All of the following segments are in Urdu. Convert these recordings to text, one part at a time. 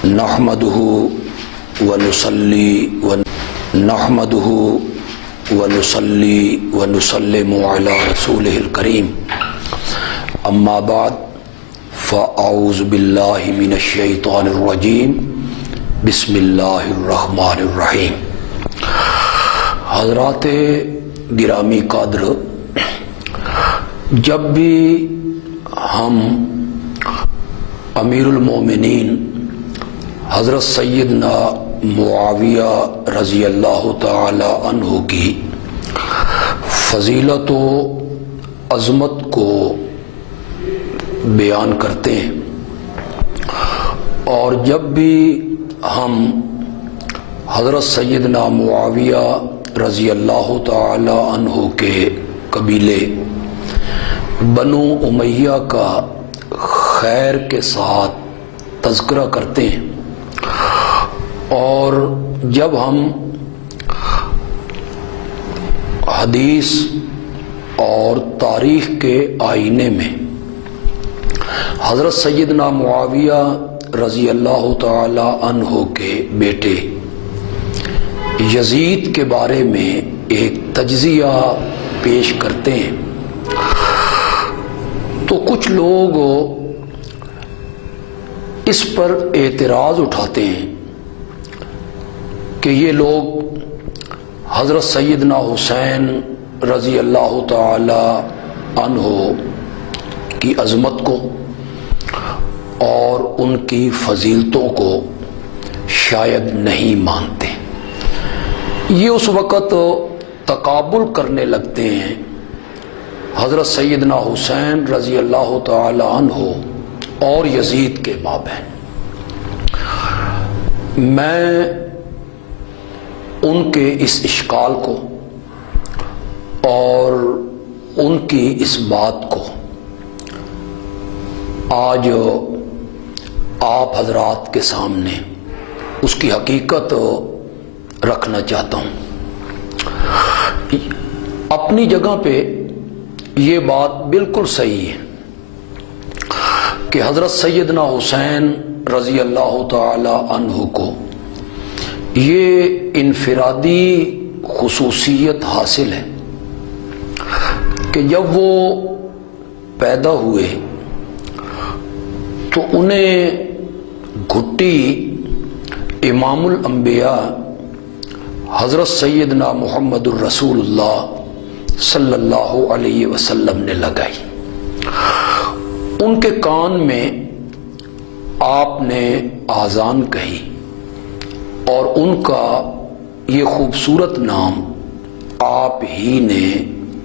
نحمده ونصلي ونسلم على رسوله الكريم اما بعد فاعوذ بالله من الشيطان الرجيم بسم اللہ الرحمن الرحیم۔ حضرات گرامی قدر، جب بھی ہم امیر المومنین حضرت سیدنا معاویہ رضی اللہ تعالی عنہ کی فضیلت و عظمت کو بیان کرتے ہیں، اور جب بھی ہم حضرت سیدنا معاویہ رضی اللہ تعالی عنہ کے قبیلے بنو امیہ کا خیر کے ساتھ تذکرہ کرتے ہیں، اور جب ہم حدیث اور تاریخ کے آئینے میں حضرت سیدنا معاویہ رضی اللہ تعالی عنہ کے بیٹے یزید کے بارے میں ایک تجزیہ پیش کرتے ہیں تو کچھ لوگ اس پر اعتراض اٹھاتے ہیں کہ یہ لوگ حضرت سیدنا حسین رضی اللہ تعالی عنہ کی عظمت کو اور ان کی فضیلتوں کو شاید نہیں مانتے۔ یہ اس وقت تقابل کرنے لگتے ہیں حضرت سیدنا حسین رضی اللہ تعالی عنہ اور یزید کے مابین۔ میں ان کے اس اشکال کو اور ان کی اس بات کو آج آپ حضرات کے سامنے اس کی حقیقت رکھنا چاہتا ہوں۔ اپنی جگہ پہ یہ بات بالکل صحیح ہے کہ حضرت سیدنا حسین رضی اللہ تعالی عنہ کو یہ انفرادی خصوصیت حاصل ہے کہ جب وہ پیدا ہوئے تو انہیں گھٹی امام الانبیاء حضرت سیدنا محمد الرسول اللہ صلی اللہ علیہ وسلم نے لگائی۔ ان کے کان میں آپ نے آذان کہی اور ان کا یہ خوبصورت نام آپ ہی نے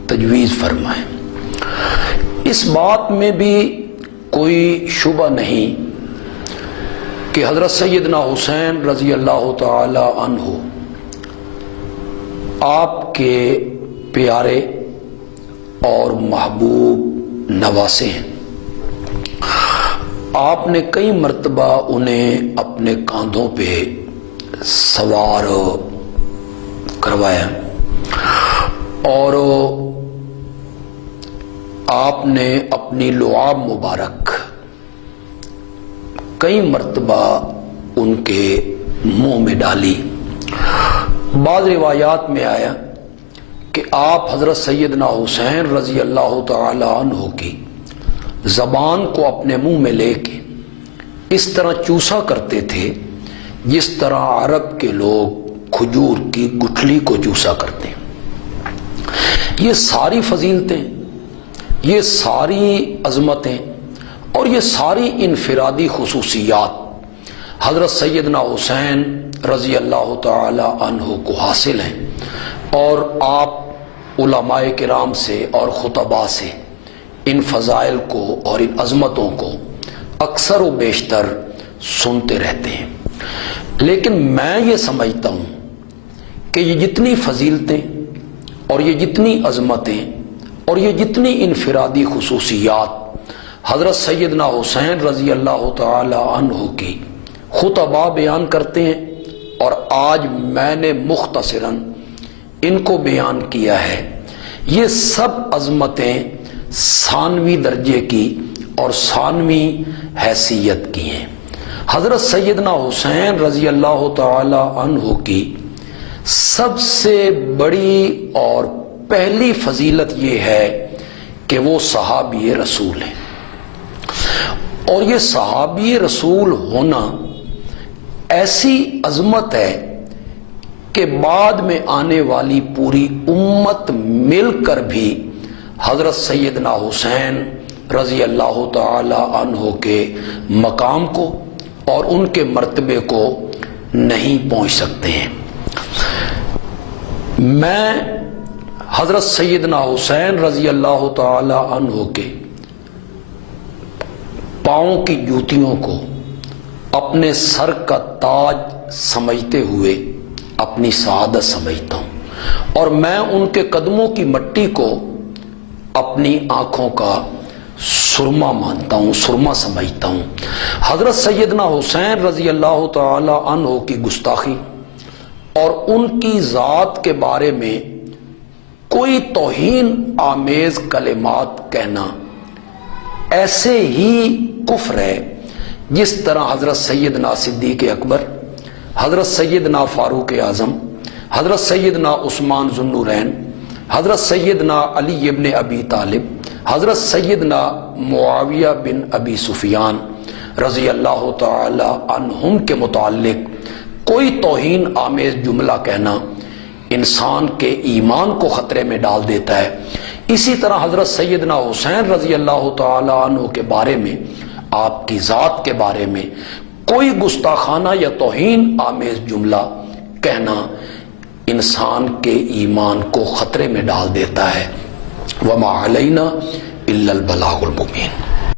تجویز فرمائے۔ اس بات میں بھی کوئی شبہ نہیں کہ حضرت سیدنا حسین رضی اللہ تعالی عنہ آپ کے پیارے اور محبوب نواسے ہیں۔ آپ نے کئی مرتبہ انہیں اپنے کاندھوں پہ سوار کروایا اور آپ نے اپنی لعاب مبارک کئی مرتبہ ان کے منہ میں ڈالی۔ بعض روایات میں آیا کہ آپ حضرت سیدنا حسین رضی اللہ تعالی عنہ کی زبان کو اپنے منہ میں لے کے اس طرح چوسا کرتے تھے جس طرح عرب کے لوگ کھجور کی گٹھلی کو چوسا کرتے ہیں۔ یہ ساری فضیلتیں، یہ ساری عظمتیں اور یہ ساری انفرادی خصوصیات حضرت سیدنا حسین رضی اللہ تعالی عنہ کو حاصل ہیں، اور آپ علماء کرام سے اور خطباء سے ان فضائل کو اور ان عظمتوں کو اکثر و بیشتر سنتے رہتے ہیں۔ لیکن میں یہ سمجھتا ہوں کہ یہ جتنی فضیلتیں اور یہ جتنی عظمتیں اور یہ جتنی انفرادی خصوصیات حضرت سیدنا حسین رضی اللہ تعالی عنہ کی خطباء بیان کرتے ہیں، اور آج میں نے مختصراً ان کو بیان کیا ہے، یہ سب عظمتیں ثانوی درجے کی اور ثانوی حیثیت کی ہیں۔ حضرت سیدنا حسین رضی اللہ تعالی عنہ کی سب سے بڑی اور پہلی فضیلت یہ ہے کہ وہ صحابی رسول ہیں، اور یہ صحابی رسول ہونا ایسی عظمت ہے کہ بعد میں آنے والی پوری امت مل کر بھی حضرت سیدنا حسین رضی اللہ تعالی عنہ کے مقام کو اور ان کے مرتبے کو نہیں پہنچ سکتے ہیں۔ میں حضرت سیدنا حسین رضی اللہ تعالی عنہ کے پاؤں کی جوتیوں کو اپنے سر کا تاج سمجھتے ہوئے اپنی سعادت سمجھتا ہوں، اور میں ان کے قدموں کی مٹی کو اپنی آنکھوں کا سرما مانتا ہوں، سرما سمجھتا ہوں۔ حضرت سیدنا حسین رضی اللہ تعالی عنہ کی گستاخی اور ان کی ذات کے بارے میں کوئی توہین آمیز کلمات کہنا ایسے ہی کفر ہے جس طرح حضرت سیدنا صدیق اکبر، حضرت سیدنا فاروق اعظم، حضرت سیدنا عثمان ذو النورین، حضرت سیدنا علی ابن ابی طالب، حضرت سیدنا معاویہ بن ابی سفیان رضی اللہ تعالی عنہم کے متعلق کوئی توہین آمیز جملہ کہنا انسان کے ایمان کو خطرے میں ڈال دیتا ہے۔ اسی طرح حضرت سیدنا حسین رضی اللہ تعالی عنہ کے بارے میں، آپ کی ذات کے بارے میں کوئی گستاخانہ یا توہین آمیز جملہ کہنا انسان کے ایمان کو خطرے میں ڈال دیتا ہے۔ وما علینا الا البلاغ المبین۔